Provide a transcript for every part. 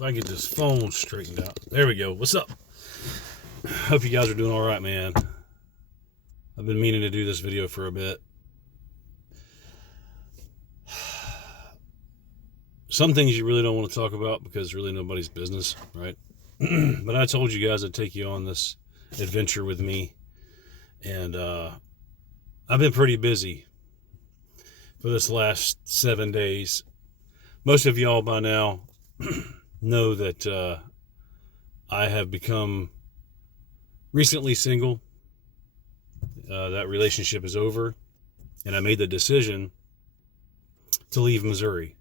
If I get this phone straightened out. There we go. What's up? Hope you guys are doing all right, man. I've been meaning to do this video for a bit. Some things you really don't want to talk about because it's really nobody's business, right? But I told you guys I'd take you on this adventure with me. And I've been pretty busy for this last 7 days. Most of y'all by now know that I have become recently single. That relationship is over, and I made the decision to leave Missouri.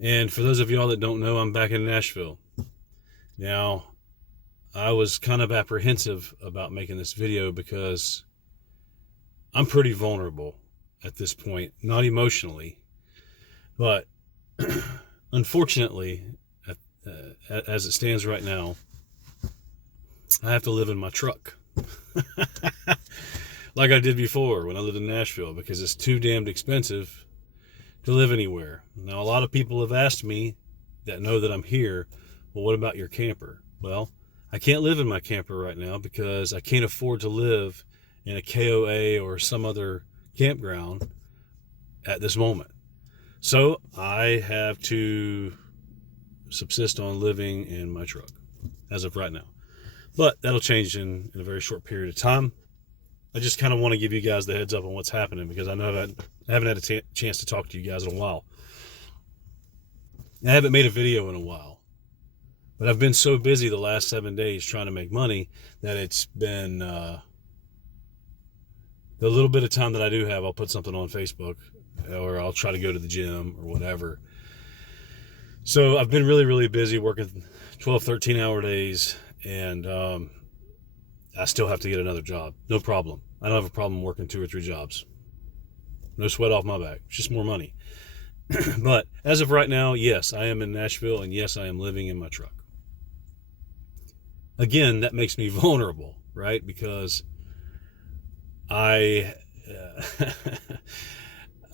And for those of y'all that don't know, I'm back in Nashville. Now, I was kind of apprehensive about making this video because I'm pretty vulnerable at this point, not emotionally, but unfortunately, as it stands right now, I have to live in my truck like I did before when I lived in Nashville, because it's too damned expensive to live anywhere. Now, a lot of people have asked me that know that I'm here, well, what about your camper? Well, I can't live in my camper right now because I can't afford to live in a KOA or some other campground at this moment. So I have to subsist on living in my truck as of right now. But that'll change in a very short period of time. I just kind of want to give you guys the heads up on what's happening because I know I haven't had a chance to talk to you guys in a while. I haven't made a video in a while. But I've been so busy the last 7 days trying to make money that it's been the little bit of time that I do have, I'll put something on Facebook or I'll try to go to the gym or whatever. So I've been really, really busy working 12, 13-hour days, and I still have to get another job. No problem. I don't have a problem working 2 or 3 jobs. No sweat off my back. It's just more money. But as of right now, yes, I am in Nashville, and yes, I am living in my truck. Again, that makes me vulnerable, right? Because I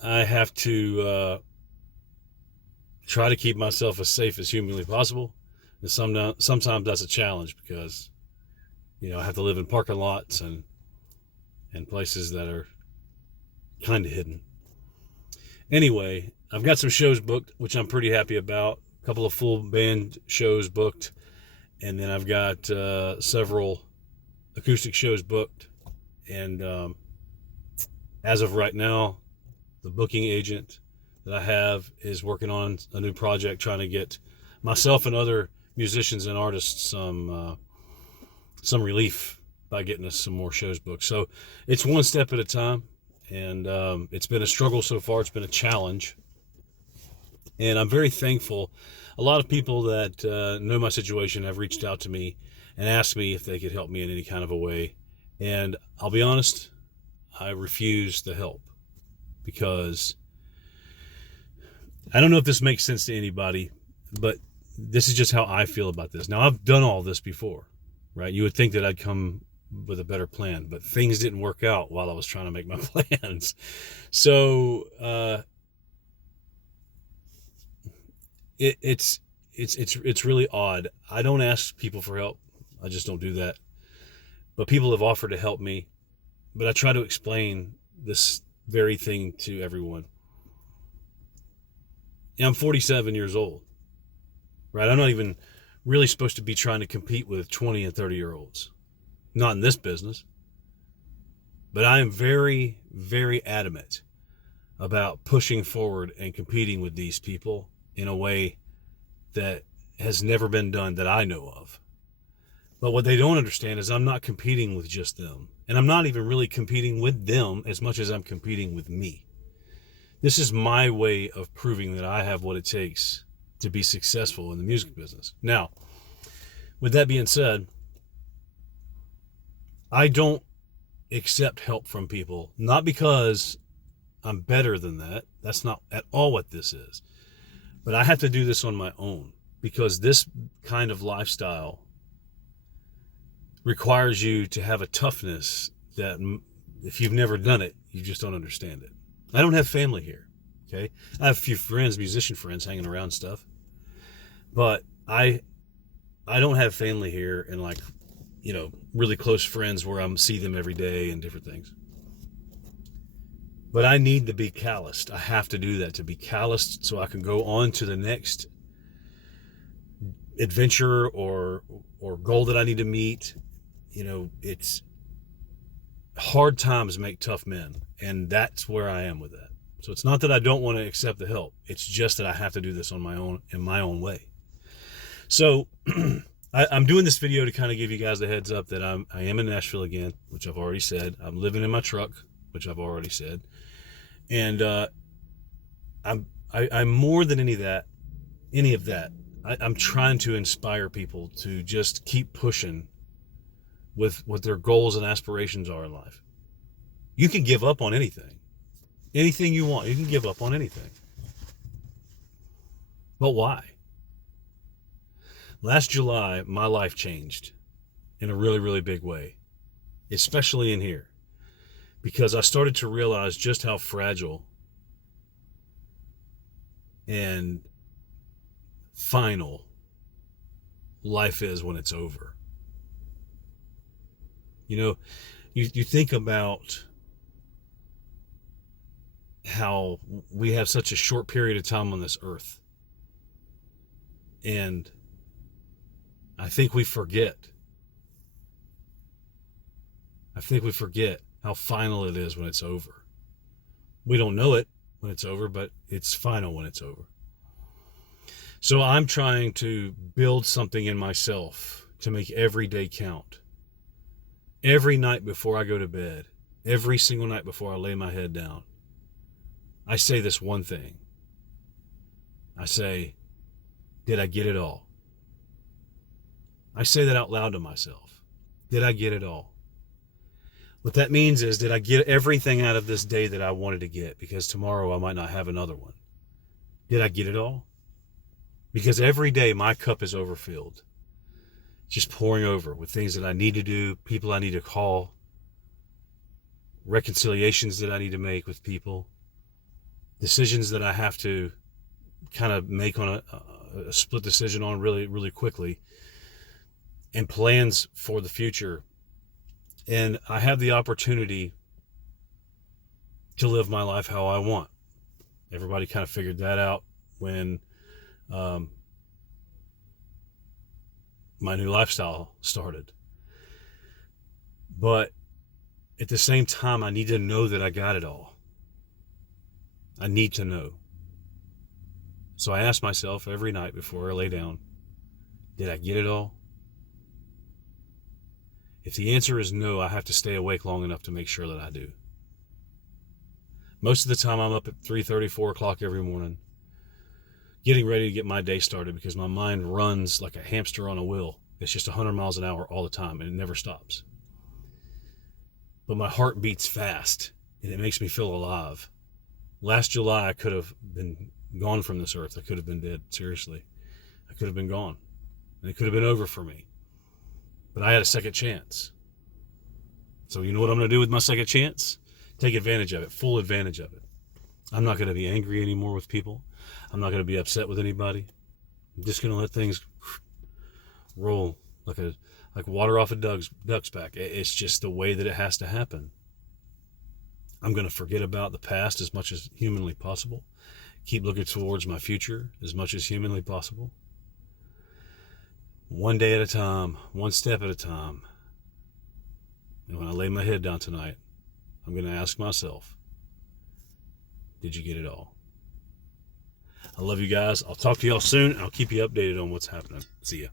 have to try to keep myself as safe as humanly possible. And sometimes that's a challenge because, I have to live in parking lots and places that are kind of hidden. Anyway, I've got some shows booked, which I'm pretty happy about. A couple of full band shows booked. And then I've got several acoustic shows booked. And as of right now, the booking agent that I have is working on a new project, trying to get myself and other musicians and artists some relief by getting us some more shows booked. So it's one step at a time, and it's been a struggle so far. It's been a challenge, and I'm very thankful. A lot of people that know my situation have reached out to me and asked me if they could help me in any kind of a way, and I'll be honest, I refuse the help because I don't know if this makes sense to anybody, but this is just how I feel about this. Now, I've done all this before, right? You would think that I'd come with a better plan, but things didn't work out while I was trying to make my plans. So it's really odd. I don't ask people for help. I just don't do that. But people have offered to help me, but I try to explain this very thing to everyone. I'm 47 years old, right? I'm not even really supposed to be trying to compete with 20 and 30-year-olds. Not in this business. But I am very, very adamant about pushing forward and competing with these people in a way that has never been done that I know of. But what they don't understand is I'm not competing with just them. And I'm not even really competing with them as much as I'm competing with me. This is my way of proving that I have what it takes to be successful in the music business. Now, with that being said, I don't accept help from people, not because I'm better than that. That's not at all what this is. But I have to do this on my own because this kind of lifestyle requires you to have a toughness that if you've never done it, you just don't understand it. I don't have family here, okay? I have a few friends, musician friends hanging around stuff, but I don't have family here and like, really close friends where I see them every day and different things. But I need to be calloused. I have to do that, to be calloused so I can go on to the next adventure or goal that I need to meet. It's hard times make tough men, and that's where I am with that. So it's not that I don't want to accept the help. It's just that I have to do this on my own, in my own way. So I'm doing this video to kind of give you guys the heads up that I am in Nashville again, which I've already said. I'm living in my truck, which I've already said. And I'm more than any of that. I'm trying to inspire people to just keep pushing with what their goals and aspirations are in life. You can give up on anything. Anything you want, you can give up on anything. But why? Last July, my life changed in a really, really big way, especially in here, because I started to realize just how fragile and final life is when it's over. You think about how we have such a short period of time on this earth. And I think we forget how final it is when it's over. We don't know it when it's over, but it's final when it's over. So I'm trying to build something in myself to make every day count. Every night before I go to bed, every single night before I lay my head down, I say this one thing. I say, did I get it all? I say that out loud to myself. Did I get it all? What that means is, did I get everything out of this day that I wanted to get? Because tomorrow I might not have another one. Did I get it all? Because every day my cup is overfilled. Just pouring over with things that I need to do, people I need to call, reconciliations that I need to make with people, decisions that I have to kind of make on a split decision on really, really quickly, and plans for the future. And I have the opportunity to live my life how I want. Everybody kind of figured that out when my new lifestyle started. But at the same time, I need to know that I got it all. I need to know. So I ask myself every night before I lay down, did I get it all? If the answer is no, I have to stay awake long enough to make sure that I do. Most of the time I'm up at 3:30, 4 o'clock every morning, getting ready to get my day started, because my mind runs like a hamster on a wheel. It's just 100 miles an hour all the time, and it never stops. But my heart beats fast, and it makes me feel alive. Last July, I could have been gone from this earth. I could have been dead, seriously. I could have been gone, and it could have been over for me. But I had a second chance. So you know what I'm going to do with my second chance? Take advantage of it, full advantage of it. I'm not going to be angry anymore with people. I'm not going to be upset with anybody. I'm just going to let things roll like water off a duck's back. It's just the way that it has to happen. I'm going to forget about the past as much as humanly possible. Keep looking towards my future as much as humanly possible. One day at a time, one step at a time. And when I lay my head down tonight, I'm going to ask myself, did you get it all? I love you guys. I'll talk to y'all soon. I'll keep you updated on what's happening. See ya.